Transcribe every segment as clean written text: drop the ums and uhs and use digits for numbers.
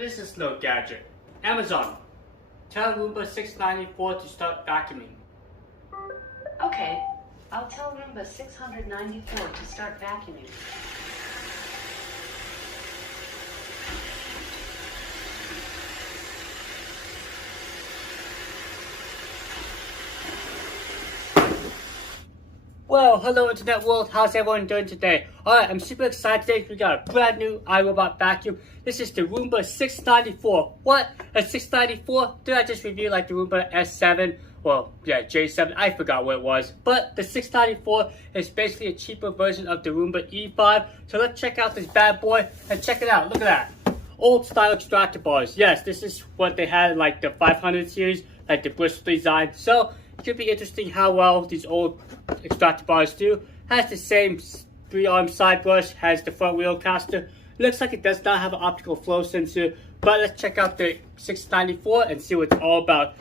What is this little gadget? Amazon. Tell Roomba 694 to start vacuuming. Okay, I'll tell Roomba 694 to start vacuuming. Well, hello internet world, how's everyone doing today? Alright, I'm super excited today. We got a brand new iRobot vacuum. This is the Roomba 694. What? A 694? Did I just review like the Roomba S7? Well, yeah, J7, I forgot what it was. But the 694 is basically a cheaper version of the Roomba E5. So let's check out this bad boy and check it out. Look at that. Old style extractor bars. Yes, this is what they had in like the 500 series, like the Bristol design. So it could be interesting how well these old extractor bars do. Has the same 3-arm side brush, has the front wheel caster. Looks like it does not have an optical flow sensor, but let's check out the 694 and see what it's all about.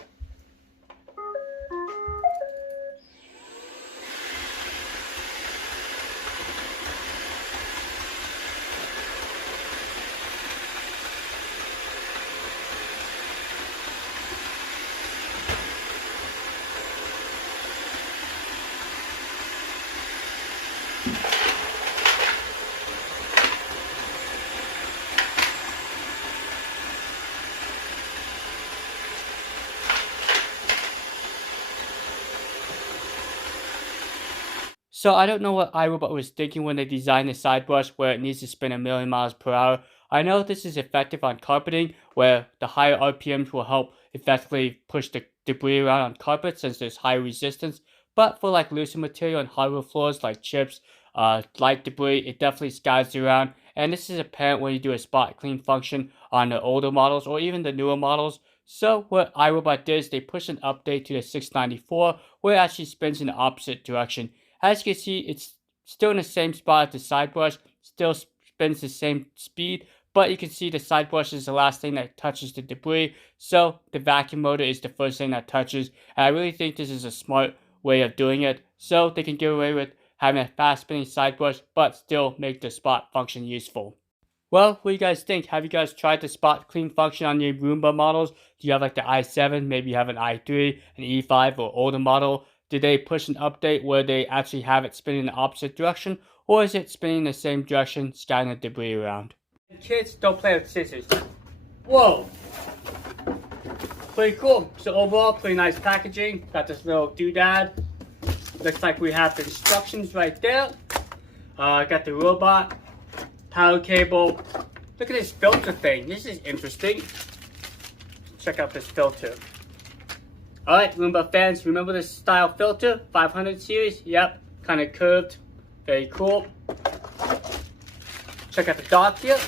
So I don't know what iRobot was thinking when they designed the side brush where it needs to spin 1,000,000 miles per hour. I know this is effective on carpeting where the higher RPMs will help effectively push the debris around on carpet since there's high resistance. But for like looser material on hardwood floors like chips, light debris, it definitely skies around. And this is apparent when you do a spot clean function on the older models or even the newer models. So what iRobot did is they pushed an update to the 694 where it actually spins in the opposite direction. As you can see, it's still in the same spot as the side brush, still spins the same speed, but you can see the side brush is the last thing that touches the debris, so the vacuum motor is the first thing that touches, and I really think this is a smart way of doing it, so they can get away with having a fast spinning side brush, but still make the spot function useful. Well, what do you guys think? Have you guys tried the spot clean function on your Roomba models? Do you have like the i7, maybe you have an i3, an E5 or older model? Did they push an update where they actually have it spinning in the opposite direction? Or is it spinning in the same direction, scattering the debris around? Kids, don't play with scissors. Whoa! Pretty cool. So overall, pretty nice packaging. Got this little doodad. Looks like we have the instructions right there. Got the robot, power cable. Look at this filter thing. This is interesting. Check out this filter. Alright, Roomba fans, remember this style filter? 500 series? Yep, kind of curved. Very cool. Check out the dock here.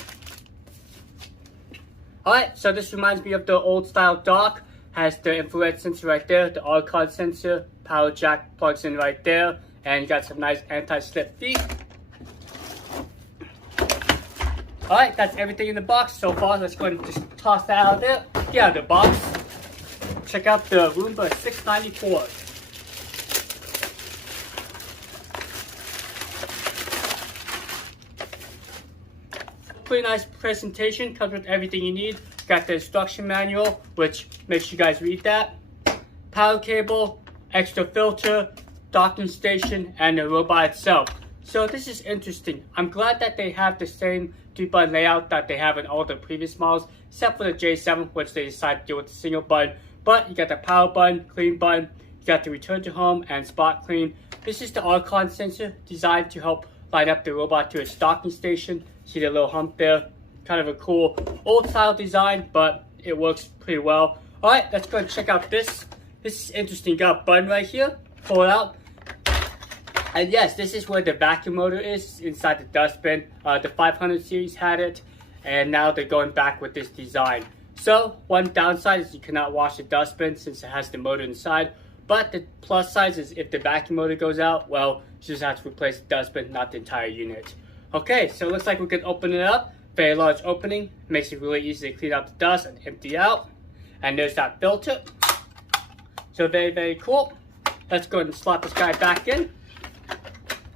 Alright, so this reminds me of the old style dock. Has the infrared sensor right there, the R-card sensor, power jack plugs in right there, and you got some nice anti-slip feet. Alright, that's everything in the box so far. Let's go ahead and just toss that out of there. Get out of the box. Check out the Roomba 694. Pretty nice presentation, comes with everything you need. Got the instruction manual, which makes you guys read that. Power cable, extra filter, docking station, and the robot itself. So this is interesting. I'm glad that they have the same 3-button layout that they have in all the previous models, except for the J7, which they decided to do with a single button. But you got the power button, clean button, you got the return to home and spot clean. This is the R-card sensor designed to help line up the robot to its docking station. See the little hump there? Kind of a cool old style design, but it works pretty well. Alright, let's go and check out this. This is interesting. You got a button right here, pull it out. And yes, this is where the vacuum motor is inside the dustbin. The 500 series had it, and now they're going back with this design. So, one downside is you cannot wash the dustbin since it has the motor inside. But the plus side is if the vacuum motor goes out, well, you just have to replace the dustbin, not the entire unit. Okay, so it looks like we can open it up. Very large opening. Makes it really easy to clean out the dust and empty out. And there's that filter. So very, very cool. Let's go ahead and slot this guy back in.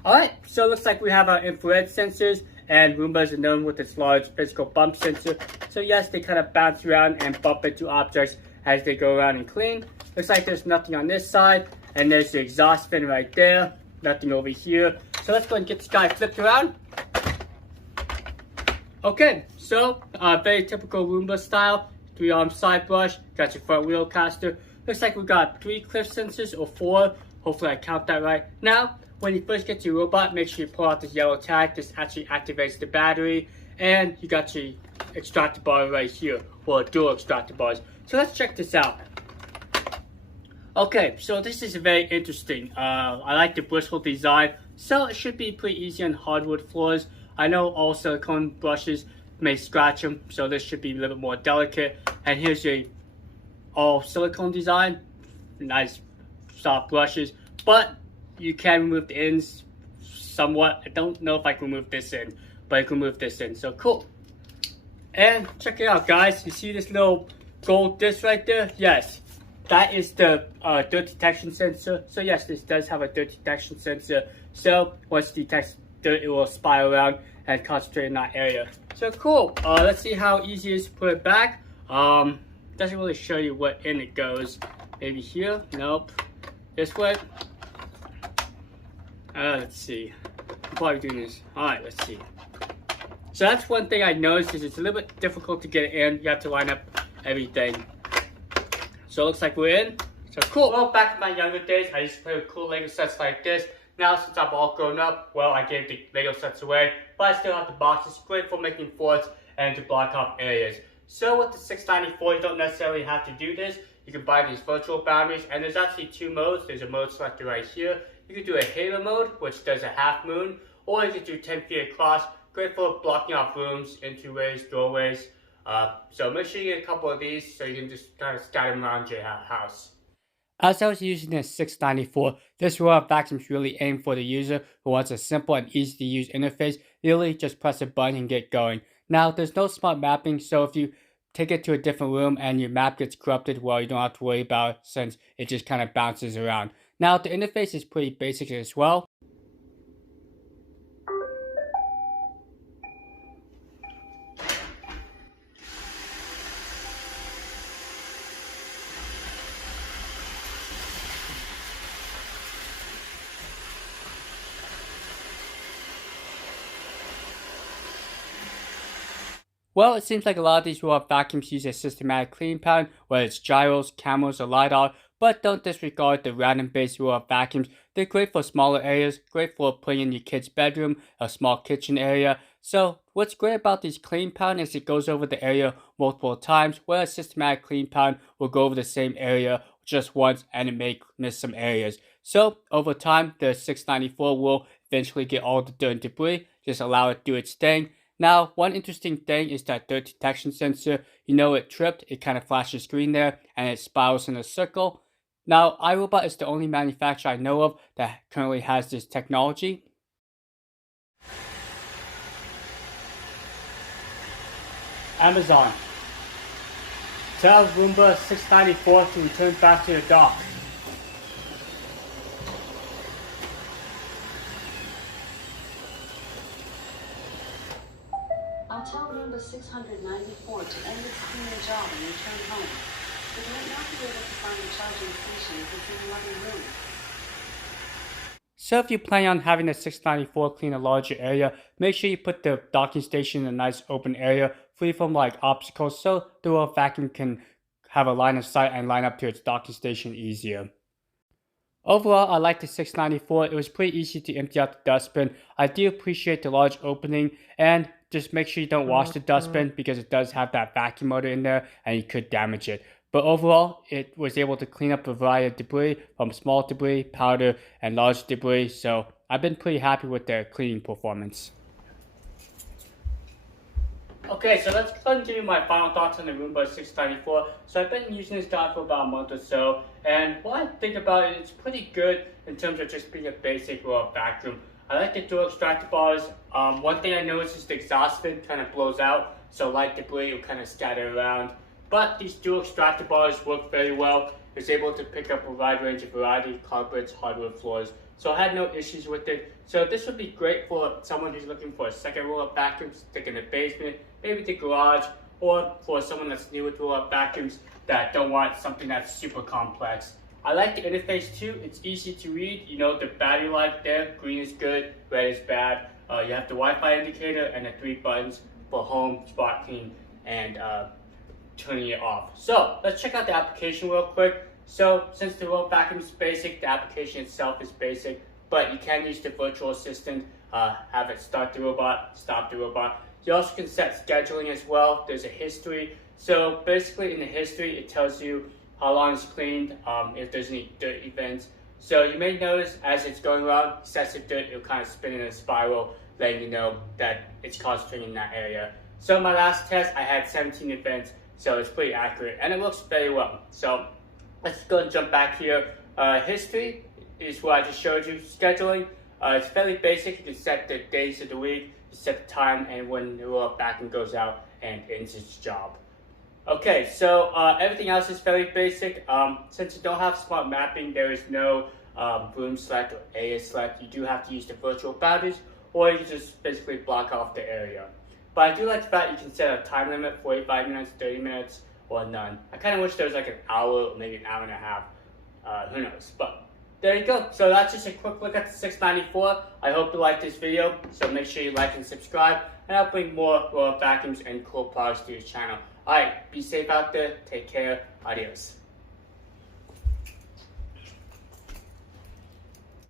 Alright, so it looks like we have our infrared sensors and Roombas are known with its large physical bump sensor. So yes, they kind of bounce around and bump into objects as they go around and clean. Looks like there's nothing on this side, and there's the exhaust fin right there. Nothing over here. So let's go and get this guy flipped around. Okay, so very typical Roomba style. 3-arm side brush, got your front wheel caster. Looks like we got 3 cliff sensors or 4. Hopefully I count that right. Now, when you first get to your robot, make sure you pull out this yellow tag. This actually activates the battery. And you got your extractor bar right here, or dual extractor bars. So let's check this out. Okay, so this is very interesting. I like the bristle design, so it should be pretty easy on hardwood floors. I know all silicone brushes may scratch them, so this should be a little bit more delicate. And here's your all silicone design, nice soft brushes, but you can remove the ends somewhat. I don't know if I can remove this end, but I can remove this end, so cool. And check it out, guys. You see this little gold disc right there? Yes, that is the dirt detection sensor. So yes, this does have a dirt detection sensor. So once it detects dirt, it will spy around and concentrate in that area. So cool. Let's see how easy it is to put it back. Doesn't really show you what in it goes. Maybe here? Nope. This way? Let's see. I'm probably doing this. Alright, let's see. So that's one thing I noticed is it's a little bit difficult to get it in. You have to line up everything. So it looks like we're in. So cool. Well, back in my younger days, I used to play with cool Lego sets like this. Now, since I'm all grown up, well, I gave the Lego sets away, but I still have the boxes. Great for making forts and to block off areas. So with the 694, you don't necessarily have to do this. You can buy these virtual boundaries, and there's actually 2 modes. There's a mode selector right here. You can do a halo mode, which does a half moon, or you can do 10 feet across. Great for blocking off rooms, entryways, doorways. So make sure you get a couple of these so you can just kind of scatter them around your house. As I was using the 694, this robot vacuum is really aimed for the user who wants a simple and easy to use interface. Literally just press a button and get going. Now, there's no smart mapping, so if you take it to a different room and your map gets corrupted, well, you don't have to worry about it since it just kind of bounces around. Now, the interface is pretty basic as well. Well, it seems like a lot of these robot vacuums use a systematic cleaning pattern, whether it's gyros, cameras, or LiDAR, but don't disregard the random-based robot vacuums. They're great for smaller areas, great for putting in your kid's bedroom, a small kitchen area. So, what's great about these cleaning patterns is it goes over the area multiple times, where a systematic cleaning pattern will go over the same area just once and it may miss some areas. So, over time, the 694 will eventually get all the dirt and debris, just allow it to do its thing. Now, one interesting thing is that dirt detection sensor. You know it tripped, it kind of flashes green there, and it spirals in a circle. Now, iRobot is the only manufacturer I know of that currently has this technology. Amazon. Tell Roomba 694 to return back to the dock. I'll tell Roomba 694 to end its cleaning job and return home. It might not be able to find a charging station if it's in another room. So if you plan on having the 694 clean a larger area, make sure you put the docking station in a nice open area, free from like obstacles, so the robot vacuum can have a line of sight and line up to its docking station easier. Overall, I like the 694. It was pretty easy to empty out the dustbin. I do appreciate the large opening, and just make sure you don't wash the dustbin because it does have that vacuum motor in there and you could damage it. But overall, it was able to clean up a variety of debris from small debris, powder, and large debris. So I've been pretty happy with their cleaning performance. Okay, so let's go and give you my final thoughts on the Roomba 694. So I've been using this guy for about a month or so, and what I think about it, it's pretty good in terms of just being a basic robot vacuum. I like the dual extractor bars. One thing I noticed is the exhaust fin kind of blows out, so light debris will kind of scatter around. But these dual extractor bars work very well. It's able to pick up a wide range of variety, carpets, hardwood floors, so I had no issues with it. So this would be great for someone who's looking for a second roll-up vacuum, stick in the basement, maybe the garage, or for someone that's new with roll-up vacuums that don't want something that's super complex. I like the interface too. It's easy to read. You know, the battery light there, green is good, red is bad. You have the Wi-Fi indicator and the 3 buttons for home, spot clean, and turning it off. So let's check out the application real quick. So since the roll vacuum is basic, the application itself is basic, but you can use the virtual assistant, have it start the robot, stop the robot. You also can set scheduling as well. There's a history. So basically in the history, it tells you how long it's cleaned, if there's any dirt events. So you may notice as it's going around, excessive dirt, it'll kind of spin in a spiral, letting you know that it's concentrating in that area. So my last test, I had 17 events, so it's pretty accurate, and it works very well. So let's go and jump back here. History is what I just showed you. Scheduling, it's fairly basic. You can set the days of the week, you set the time, and when the roll vacuum goes out and ends its job. Okay, so everything else is very basic. Since you don't have smart mapping, there is no room select or area select. You do have to use the virtual boundaries, or you can just basically block off the area. But I do like the fact you can set a time limit, 45 minutes, 30 minutes, or none. I kind of wish there was like an hour or maybe an hour and a half. Who knows? But there you go. So that's just a quick look at the 694. I hope you liked this video. So make sure you like and subscribe, and I'll bring more roll vacuums and cool products to your channel. Alright, be safe out there. Take care. Adios.